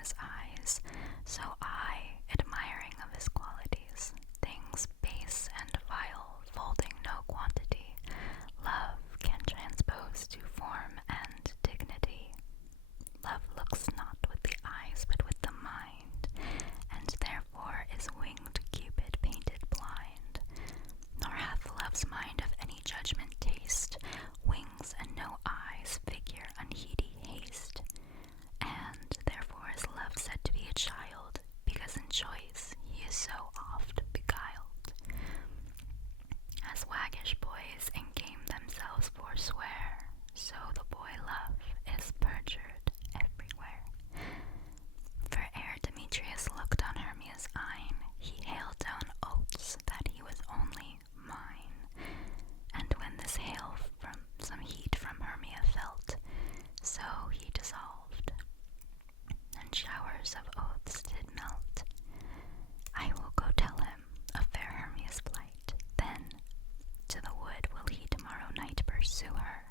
his eyes, so I, admiring of his qualities, things base and vile, folding no quantity, love can transpose to form and dignity. Love looks not with the eyes, but with the mind, and therefore is winged Cupid painted blind. Nor hath love's mind of any judgment taste, wings and no eyes, figure unheedy haste. And therefore is love said to be a child, because in choice he is so oft beguiled. As waggish boys in game themselves forswear, so the boy love is perjured everywhere. For ere Demetrius looked on Hermia's eyne, he hailed down oaths that he was only mine. And when this hail from some heat from Hermia felt, so he dissolved, and showers of oaths did melt. I will go tell him of fair Hermia's plight, then to the wood will he tomorrow night pursue her.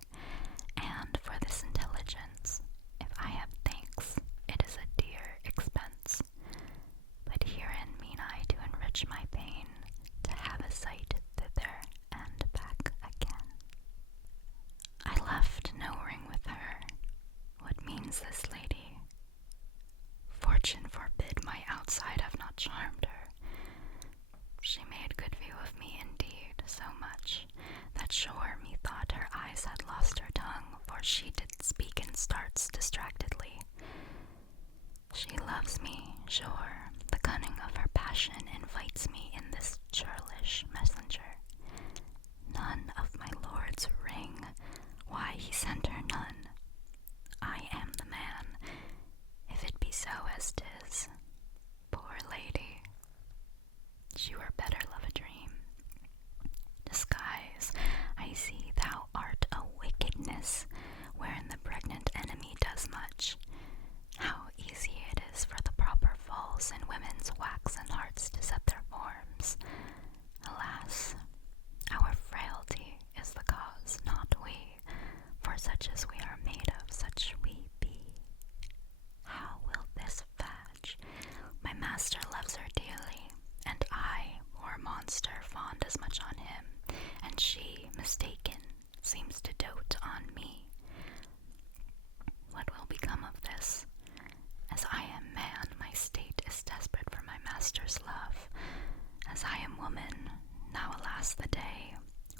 And for this intelligence, if I have thanks, it is a dear expense. But herein mean I to enrich my pain, to have a sight thither and back again. I left no ring with her. What means this, lady? Fortune forbid my outside have not charmed her. She made good view of me indeed, so much, that sure methought her eyes had lost her tongue, for she did speak in starts distractedly. She loves me, sure, the cunning of her passion invites me in this churlish messenger. None of my lord's ring, why he sent her none. I am the man, if it be so as 'tis. Poor lady, she were better love a dream. Disguise, I see thou art a wickedness, wherein the pregnant enemy does much. How easy it is for the proper false in women's waxen hearts to set their forms. Alas, our frailty is the cause, not we, for such as we are made of, such we be. How will this fadge? My master loves her dearly, and I, poor monster, fond as much on him, and she, mistaken, seems to dote on me. What will become of this? As I am man, my state is desperate for my master's love. As I am woman, now alas the day,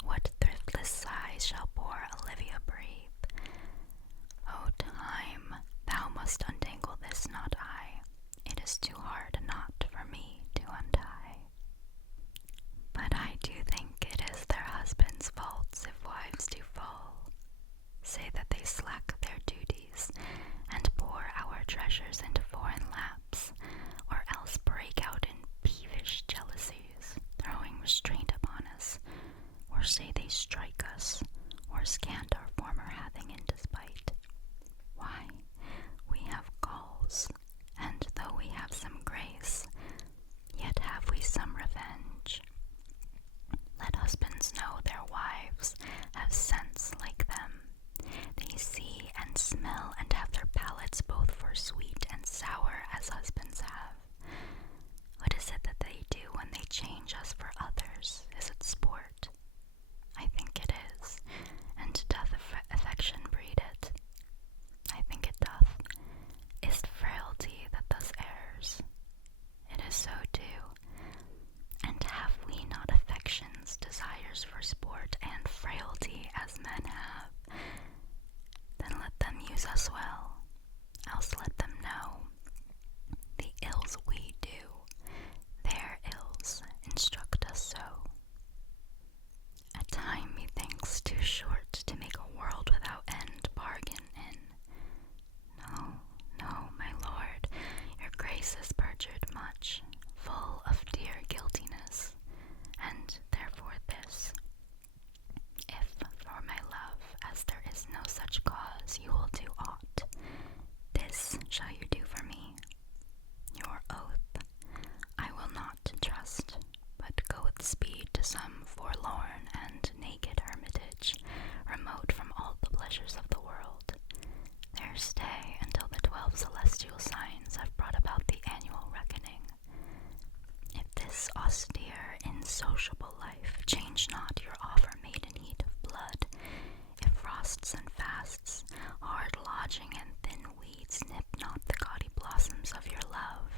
what thriftless sighs shall poor Olivia breathe? O time, thou must untangle this, not I. It is too hard a knot for me to untie. But I do think it is their husbands' faults if wives do fall. Say that they slack their duties, and pour our treasures into foreign laps, or else break out in peevish jealousies, throwing restraint upon us, or say they strike us, or scant our former having in despite. Why, we have galls, and though we have some grace, yet have we some revenge. Let husbands know their wives have sense like them. They see and smell and have their palates both for sweet and sour as husbands have. What is it that they do when they change us for others? Is it sport? I think it is. And doth affection breed it? I think it doth. Is't frailty that thus errs? It is so too. And have we not affections, desires for sport, and frailty as men have? Then let them use us well, else let them know the ills we do, their ills instruct us so. A time, methinks, too short to make a world without end bargain in. No, no, my lord, your grace is perjured much, full of dear guiltiness, and therefore this. If for my love, as there is no such cause, you will do aught, this shall you do for me. Your oath I will not trust, but go with speed to some forlorn and naked hermitage, remote from all the pleasures of the world. There stay until the 12th celestial signs have brought about the annual reckoning. If this austere, insociable life change not your offer made in heat of blood, if frosts and fasts, hard lodging and thin weeds nip not the gaudy blossoms of your love,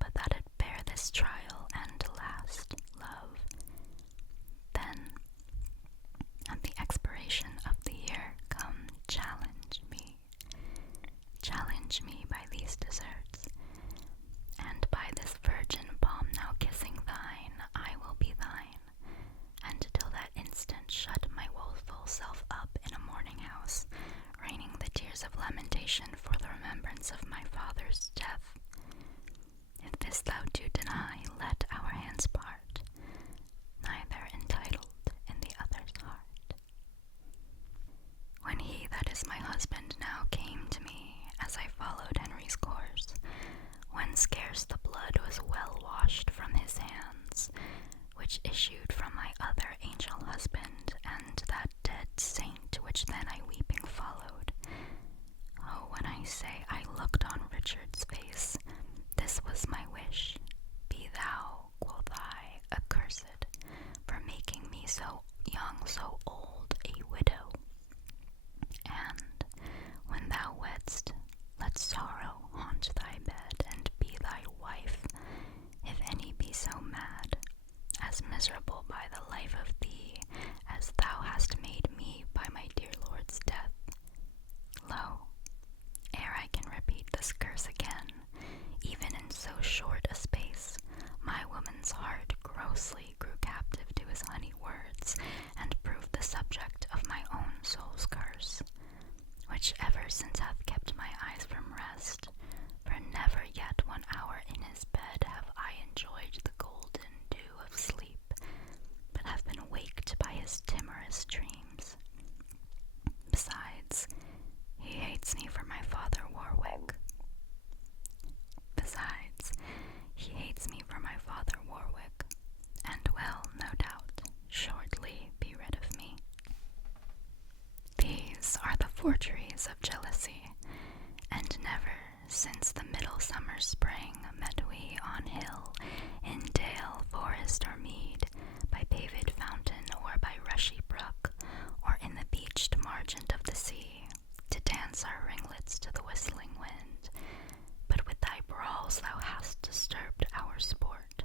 but that it bear this trial and last love, then, at the expiration of the year, come challenge me. Challenge me by these deserts, and by this virgin palm now kissing thine, I will be thine, and till that instant shut my woeful self up in a mourning house, raining the tears of lamentation for the remembrance of my father's death. If this thou do deny, let our hands part, neither entitled in the other's heart. When he that is my husband now came to me, as I followed Henry's course, when scarce the blood was well washed from his hands, which issued from my other angel husband, and that dead saint which then I weeping followed. Oh, when I say I looked on Richard's face, this was my wish. Be thou, quoth I, accursed, for making me so young, so old, a widow. And, when thou weddest, let sorrow haunt thy bed, and be thy wife, if any be so mad, as miserable by the life of thee, as thou hast made me by my dear Lord's death. Lo, ere I can repeat this curse again, even in so short a space, my woman's heart grossly grew captive to his honey words, and proved the subject of my own soul's curse, which ever since hath kept my eyes from rest, for never yet 1 hour in his bed have I enjoyed the golden dew of sleep, but have been waked by his timorous dreams. Besides, he hates me for my father Warwick. And will, no doubt, shortly be rid of me. These are the forgeries of jealousy, and never since the middle summer spring met we on hill, in dale, forest, or mead, by paved fountain or by rushy brook, or in the beached margent of the sea, to dance our ringlets to the whistling wind. But with thy brawls thou hast disturbed our sport.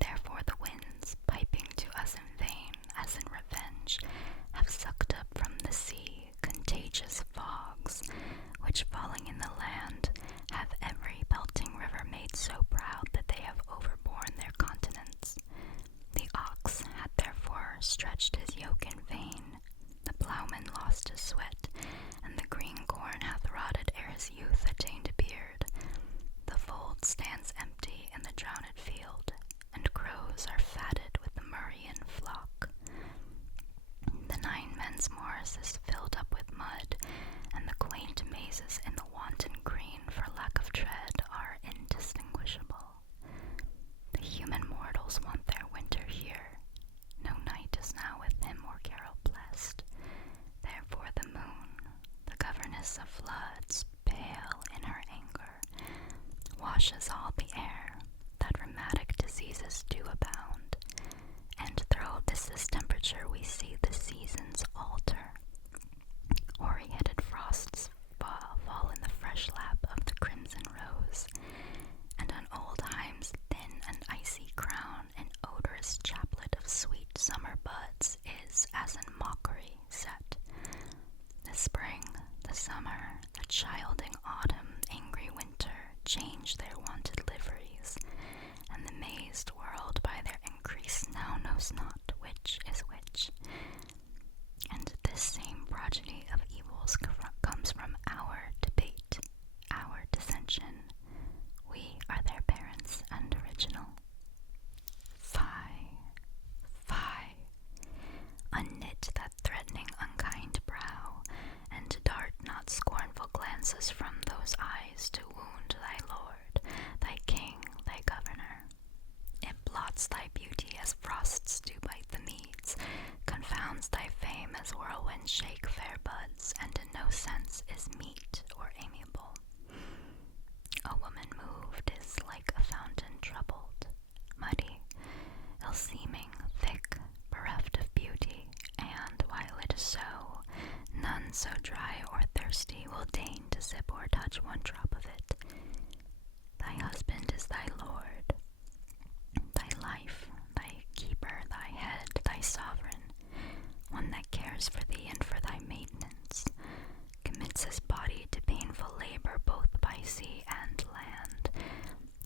Therefore the winds, piping to us in vain, as in revenge, have sucked up from the sea contagious fogs, which falling in the land, have every pelting river made so proud that they have overborne their continents. The ox had therefore stretched his yoke in vain, the ploughman lost his sweat, and the green corn hath rotted ere his youth attained a beard. The fold stands empty in the drowned field, and crows are fatted with the Murrian flock. The 9 men's moors is filled up with mud, and the quaint mazes in the wanton green for lack of tread are indistinguishable. The human mortals want their winter here. No night is now with him or carol blessed. Therefore the moon, the governess of floods, pale in her anger, washes all the air, that rheumatic diseases do abound, and through this temperature we see the seasons alter. Hoary-headed frosts fall in the fresh lap of the crimson rose, and on old Himes' thin and icy crown an odorous chaplet of sweet summer buds is as in mockery set. The spring, the summer, the childing autumn, angry winter, change their wonted liveries, and the mazed world by their increase now knows not which is which. And this same progeny of evils comes from our debate, our dissension. We are their parents and original. Fie, fie! Unknit that threatening unkind brow, and dart not scornful glances from those eyes to wound thy lord, thy king, thy governor. It blots thy beauty as frosts do bite the meads, confounds thy fame as whirlwinds shake fair buds, and in no sense is meet or amiable. will deign to sip or touch one drop of it. Thy husband is thy lord, thy life, thy keeper, thy head, thy sovereign, one that cares for thee and for thy maintenance, commits his body to painful labor both by sea and land,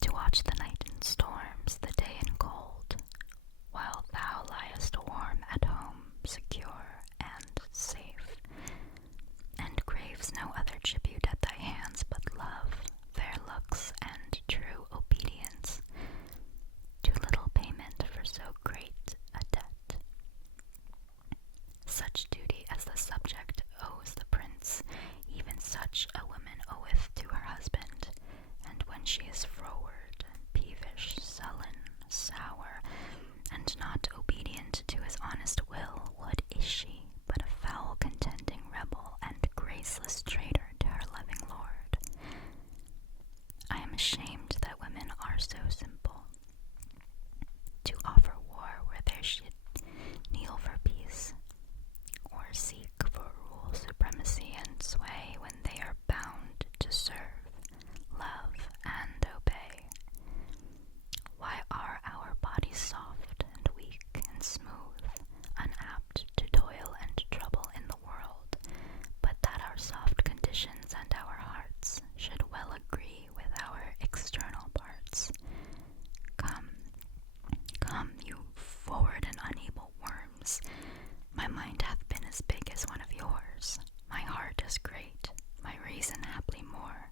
to watch the night in storms, the day in cold, while thou liest warm at home, secure and safe, and craves no other tribute at thy hands but love, fair looks, and true obedience. Too little payment for so great a debt. Such duty as the subject owes the prince, even such a woman oweth to her husband, and when she is froward, peevish, sullen, sour, and not obedient to his honest will, what is she but a foul contending rebel and graceless traitor to her loving lord? I am ashamed that women are so simple. To offer war where they should kneel for peace, or seek for rule, supremacy, and sway when they are bound to serve, love, and obey. Why are our bodies soft and weak and smooth, unapt to toil and trouble in the world, but that our soft conditions and our hearts should well agree with our external parts? Come, come, you forward and unable worms. My mind hath been as big as one of yours, my heart as great, my reason haply more,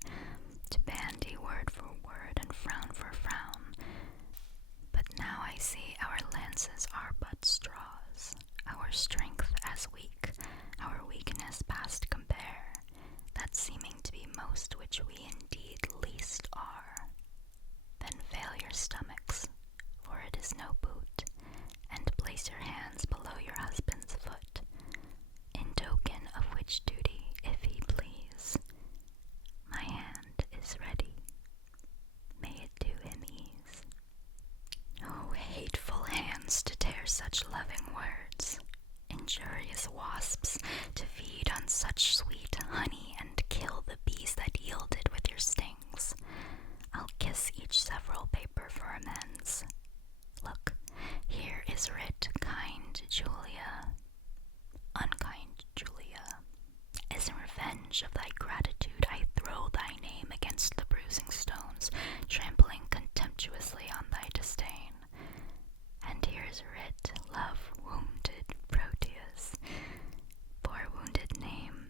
to bandy word for word and frown for frown. But now I see our lances are but straws, our strength as weak, our weakness past compare, that seeming to be most which we indeed least are. Then fail your stomachs, for it is no boot, and place your hands below your husband's foot, in token of which duty, if he please, my hand is ready. May it do him ease. Oh, hateful hands to tear such loving words, injurious wasps to feed on such sweet honey and kill the bees that yielded with your stings. I'll kiss each several paper for amends. Look, here is writ, kind Julia, unkind Julia. As in revenge of thy gratitude, I throw thy name against the bruising stones, trampling contemptuously on thy disdain. And here is writ, love wounded Proteus, poor wounded name.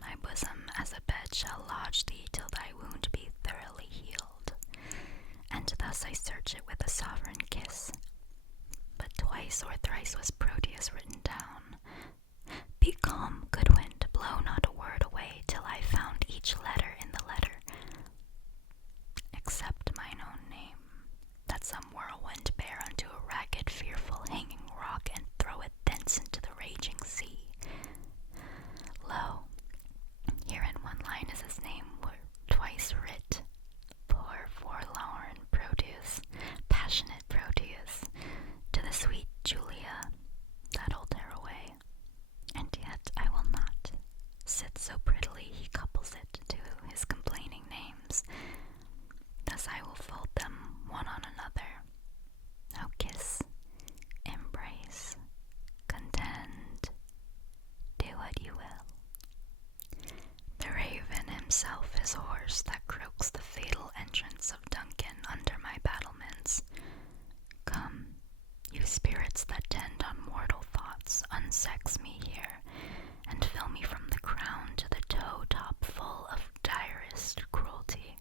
My bosom as a bed shall lodge thee till thy wound be thoroughly healed. And thus I search it with a sovereign kiss. But twice or thrice was Proteus written down. Be calm, good wind, blow not a word away till I found each letter in the letter, except mine own name, that some whirlwind bear unto a ragged, fearful, hanging rock, and throw it thence into the raging sea. Lo, here in one line is his name twice writ. Poor forlorn Proteus, passionate Proteus, to the sweet Julia, that'll tear away. And yet I will not sit so prettily he couples it to his complaining names. Thus I will fold them one on another. Now kiss, embrace, contend, do what you will. The raven himself is hoarse that croaks the fatal entrance of Duncan under my battlements. Come, you spirits that tend on mortal thoughts, unsex me here, and fill me from the crown to the toe top full of direst cruelty.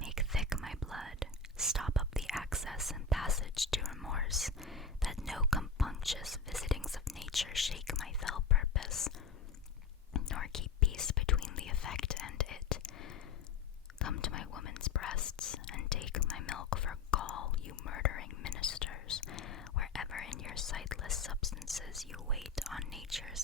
Make thick my blood, stop up the access and passage to remorse, that no compunctious visitings of nature shake my fell purpose, nor keep peace between the effect and it. Come to my woman's breasts, and take my milk for gall, you murdering ministers, wherever in your sightless substances you wait on nature's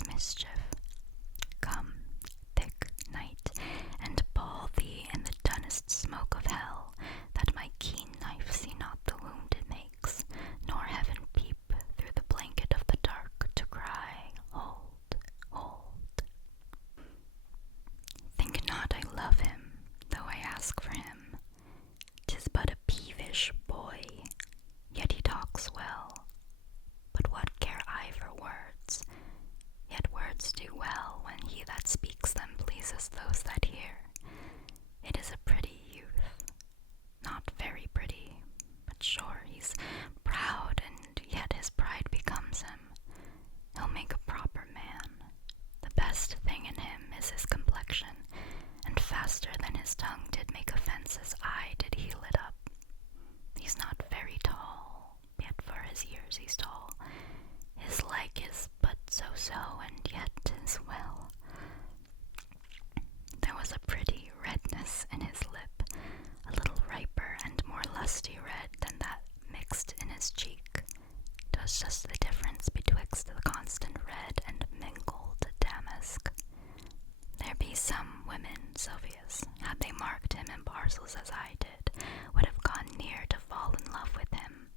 women, Sylvius, had they marked him in parcels as I did, would have gone near to fall in love with him.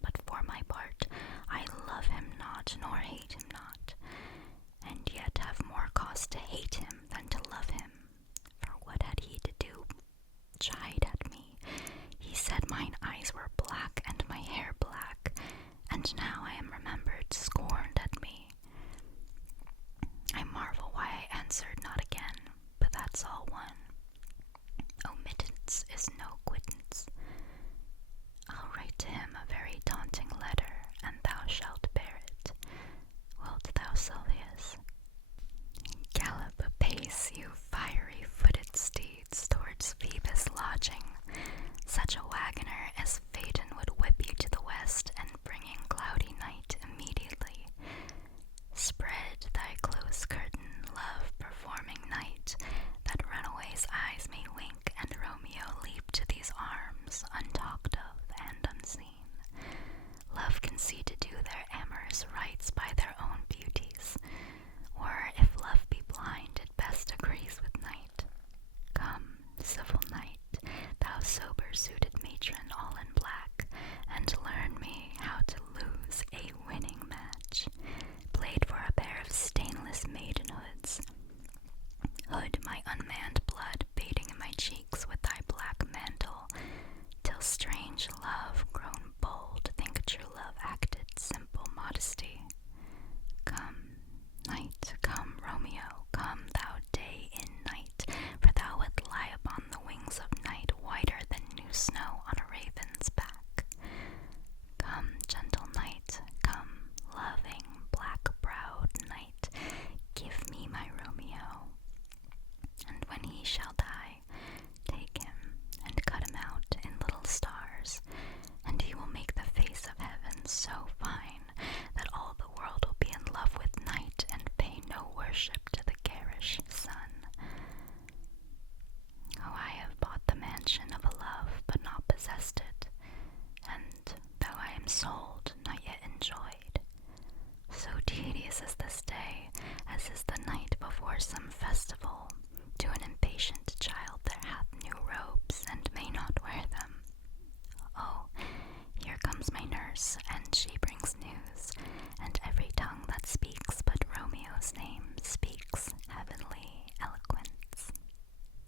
But for my part, I love him not, nor hate him not, and yet have more cause to hate him than to love him. For what had he to do? Chide at me. He said mine eyes were black and my hair black, and now I am remembered scorned at me. I marvel why I answered not again, but that's all one. Omittance is no quittance. I'll write to him a very daunting letter, and thou shalt bear it. Wilt thou, Sylvius? Gallop apace, you fiery-footed steeds, towards Phoebe's lodging. Such a wagoner as Phaeton would whip you to the west, and bringing cloudy night immediately. Spread thy close curtain, love performing night, that runaway's eyes may wink, and Romeo leap to these arms, untalked of and unseen. Love can see to do their amorous rites by their own beauties, or if love be blind, it best agrees with night. Come, civil night, thou sober-suited matron all in black, and learn me how to lose a winning match. Played for a pair of stainless maidenhoods. Hood my unmanned blood, bathing in my cheeks with thy black mantle, till strange love, grown bold, think true love acted simple modesty. Come, night, come, Romeo, come thou day in night, for thou wilt lie upon the wings of night, whiter than new snow on a raven's back. Come, gentle night, come, loving, black-browed night, give me my Romeo. And when he shall die, take him and cut him out in little stars, and he will make the face of heaven so fine that all the world will be in love with night and pay no worship to the garish sun. Oh, I have bought the mansion of a love, but not possessed it, and though I am sold, not yet enjoyed. So tedious is this day, as is the night before some festival. To an impatient child there hath new robes, and may not